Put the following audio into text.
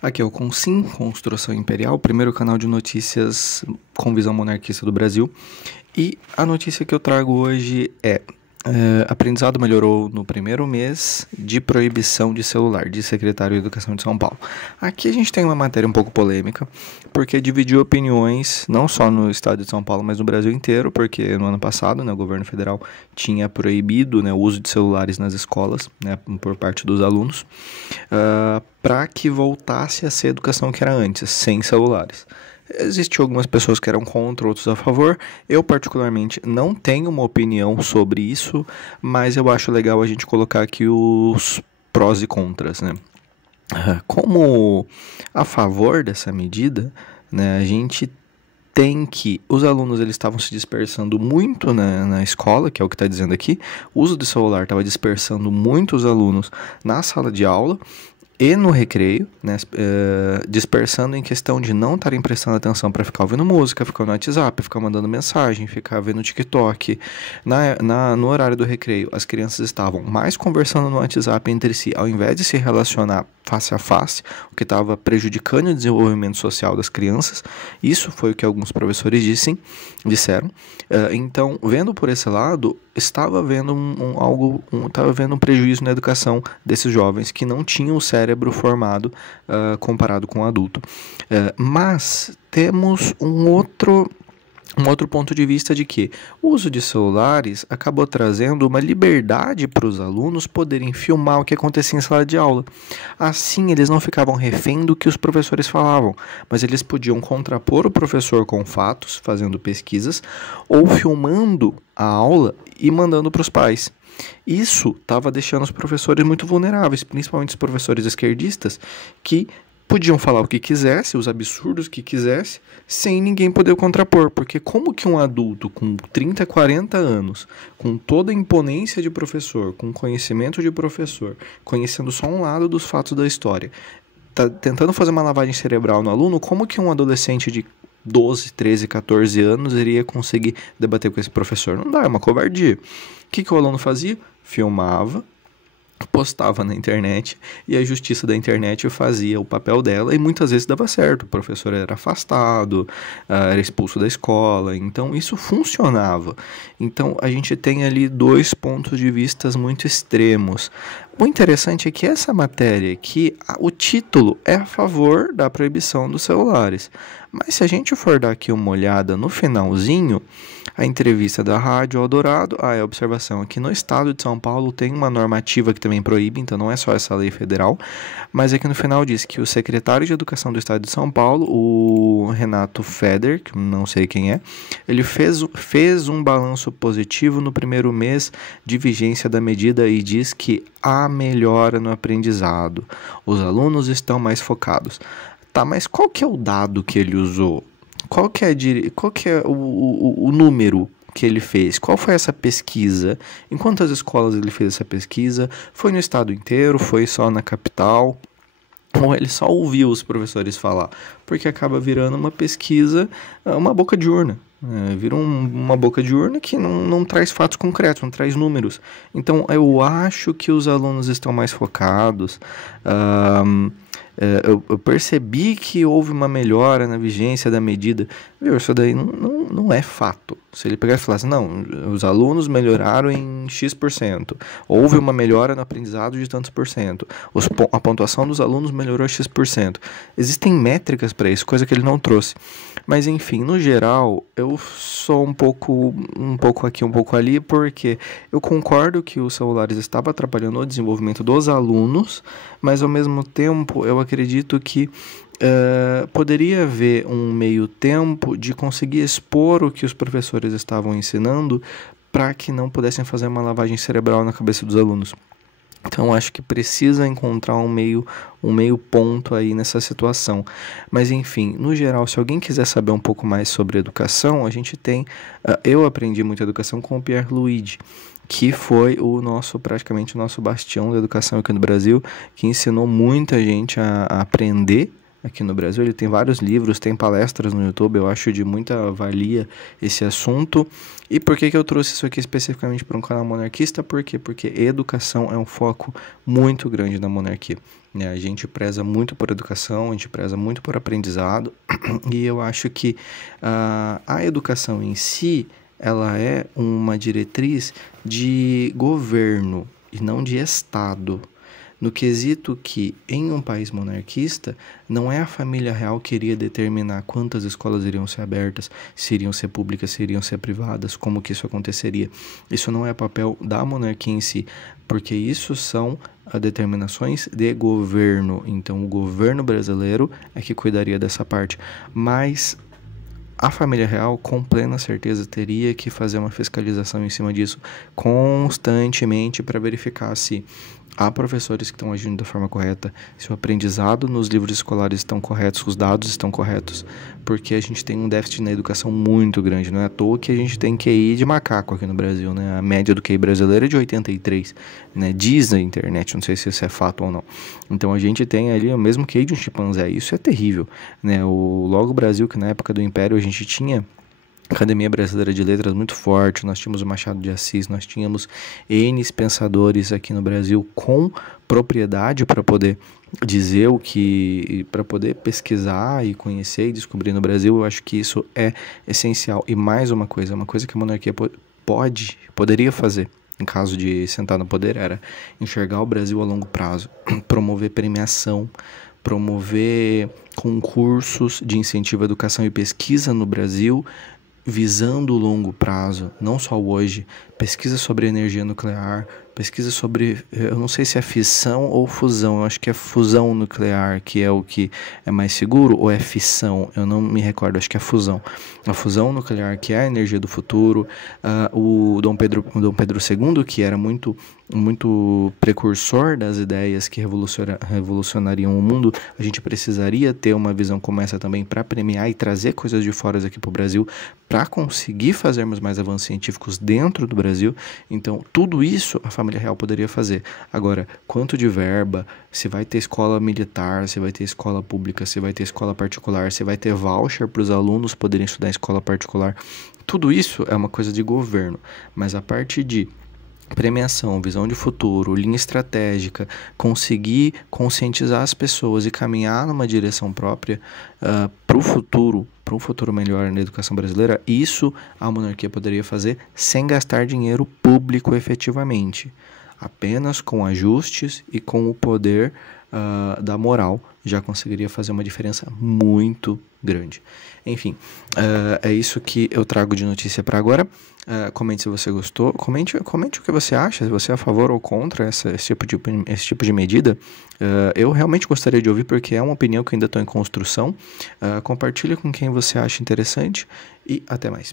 Aqui é o Consim, Construção Imperial, primeiro canal de notícias com visão monarquista do Brasil. E a notícia que eu trago hoje é: aprendizado melhorou no primeiro mês de proibição de celular, de secretário de Educação de São Paulo. Aqui a gente tem uma matéria um pouco polêmica, porque dividiu opiniões, não só no estado de São Paulo, mas no Brasil inteiro, porque no ano passado, né, o governo federal tinha proibido, né, o uso de celulares nas escolas, né, por parte dos alunos, para que voltasse a ser a educação que era antes, sem celulares. Existiam algumas pessoas que eram contra, outros a favor. Eu, particularmente, não tenho uma opinião sobre isso, mas eu acho legal a gente colocar aqui os prós e contras, né? Como a favor dessa medida, né, a gente tem que os alunos eles estavam se dispersando muito na escola, que é o que está dizendo aqui. O uso de celular estava dispersando muito os alunos na sala de aula e no recreio, né, dispersando em questão de não estarem prestando atenção para ficar ouvindo música, ficar no WhatsApp, ficar mandando mensagem, ficar vendo TikTok. No horário do recreio, as crianças estavam mais conversando no WhatsApp entre si, ao invés de se relacionar face a face, o que estava prejudicando o desenvolvimento social das crianças. Isso foi o que alguns professores disseram. Então, vendo por esse lado, estava vendo um prejuízo na educação desses jovens que não tinham o cérebro formado comparado com o adulto. Mas temos um outro ponto de vista de que o uso de celulares acabou trazendo uma liberdade para os alunos poderem filmar o que acontecia em sala de aula. Assim, eles não ficavam refém do que os professores falavam, mas eles podiam contrapor o professor com fatos, fazendo pesquisas, ou filmando a aula e mandando para os pais. Isso estava deixando os professores muito vulneráveis, principalmente os professores esquerdistas, que podiam falar o que quisesse, os absurdos que quisesse, sem ninguém poder contrapor. Porque como que um adulto com 30, 40 anos, com toda a imponência de professor, com conhecimento de professor, conhecendo só um lado dos fatos da história, tá tentando fazer uma lavagem cerebral no aluno, como que um adolescente de 12, 13, 14 anos iria conseguir debater com esse professor? Não dá, é uma covardia. O que o aluno fazia? Filmava, postava na internet e a justiça da internet fazia o papel dela e muitas vezes dava certo. O professor era afastado, era expulso da escola, então isso funcionava. Então a gente tem ali dois pontos de vista muito extremos. O interessante é que essa matéria aqui, o título é a favor da proibição dos celulares, mas se a gente for dar aqui uma olhada no finalzinho, a entrevista da Rádio Eldorado, a observação aqui no estado de São Paulo tem uma normativa que também proíbe, então não é só essa lei federal, mas aqui no final diz que o secretário de Educação do estado de São Paulo, o Renato Feder, que não sei quem é, ele fez um balanço positivo no primeiro mês de vigência da medida e diz que há melhora no aprendizado, os alunos estão mais focados. Tá, mas qual que é o dado que ele usou? Qual que é o número que ele fez? Qual foi essa pesquisa? Em quantas escolas ele fez essa pesquisa? Foi no estado inteiro? Foi só na capital? Ou ele só ouviu os professores falar? Porque acaba virando uma pesquisa, uma boca de urna. Vira uma boca de urna que não traz fatos concretos, não traz números. Então, eu acho que os alunos estão mais focados. Eu percebi que houve uma melhora na vigência da medida. Viu, isso daí não é fato. Se ele pegar e falar assim, não, os alunos melhoraram em X%, houve uma melhora no aprendizado de tantos por cento, a pontuação dos alunos melhorou X%. Existem métricas para isso, coisa que ele não trouxe. Mas enfim, no geral, eu sou um pouco aqui, um pouco ali, porque eu concordo que os celulares estavam atrapalhando o desenvolvimento dos alunos, mas ao mesmo tempo eu acredito que poderia haver um meio tempo de conseguir expor o que os professores estavam ensinando para que não pudessem fazer uma lavagem cerebral na cabeça dos alunos. Então acho que precisa encontrar um meio ponto aí nessa situação. Mas enfim, no geral, se alguém quiser saber um pouco mais sobre educação, a gente tem... eu aprendi muita educação com o Pierre Luigi, que foi praticamente o nosso bastião da educação aqui no Brasil, que ensinou muita gente a aprender aqui no Brasil. Ele tem vários livros, tem palestras no YouTube, eu acho de muita valia esse assunto. E por que eu trouxe isso aqui especificamente para um canal monarquista? Por quê? Porque educação é um foco muito grande da monarquia, né? A gente preza muito por educação, a gente preza muito por aprendizado, e eu acho que a educação em si, ela é uma diretriz de governo e não de Estado. No quesito que, em um país monarquista, não é a família real que iria determinar quantas escolas iriam ser abertas, se iriam ser públicas, se iriam ser privadas, como que isso aconteceria. Isso não é papel da monarquia em si, porque isso são determinações de governo. Então, o governo brasileiro é que cuidaria dessa parte. Mas a família real, com plena certeza, teria que fazer uma fiscalização em cima disso constantemente para verificar se há professores que estão agindo da forma correta, se o aprendizado nos livros escolares estão corretos, os dados estão corretos, porque a gente tem um déficit na educação muito grande. Não é à toa que a gente tem QI de macaco aqui no Brasil, né? A média do QI brasileiro é de 83, né? Diz na internet, não sei se isso é fato ou não. Então a gente tem ali o mesmo QI de um chimpanzé, isso é terrível, né? Logo o Brasil, que na época do Império a gente tinha Academia Brasileira de Letras muito forte, nós tínhamos o Machado de Assis, nós tínhamos N pensadores aqui no Brasil com propriedade para poder dizer o que, para poder pesquisar e conhecer e descobrir no Brasil. Eu acho que isso é essencial. E mais uma coisa que a monarquia poderia fazer em caso de sentar no poder, era enxergar o Brasil a longo prazo, promover premiação, promover concursos de incentivo à educação e pesquisa no Brasil, visando o longo prazo, não só hoje. Pesquisa sobre energia nuclear, pesquisa sobre, eu não sei se é fissão ou fusão, eu acho que é fusão nuclear, que é o que é mais seguro, ou é fissão, eu não me recordo, acho que é fusão. A fusão nuclear, que é a energia do futuro, o Dom Pedro II, que era muito precursor das ideias que revolucionariam o mundo, a gente precisaria ter uma visão como essa também para premiar e trazer coisas de fora aqui para o Brasil, para conseguir fazermos mais avanços científicos dentro do Brasil. Então, tudo isso a família real poderia fazer. Agora, quanto de verba, se vai ter escola militar, se vai ter escola pública, se vai ter escola particular, se vai ter voucher para os alunos poderem estudar em escola particular, tudo isso é uma coisa de governo. Mas a parte de premiação, visão de futuro, linha estratégica, conseguir conscientizar as pessoas e caminhar numa direção própria para um futuro melhor na educação brasileira, isso a monarquia poderia fazer sem gastar dinheiro público efetivamente, apenas com ajustes e com o poder da moral, já conseguiria fazer uma diferença muito grande. Enfim, é isso que eu trago de notícia para agora. Comente se você gostou, comente o que você acha, se você é a favor ou contra esse tipo de medida. Eu realmente gostaria de ouvir, porque é uma opinião que ainda estou em construção. Compartilhe com quem você acha interessante e até mais.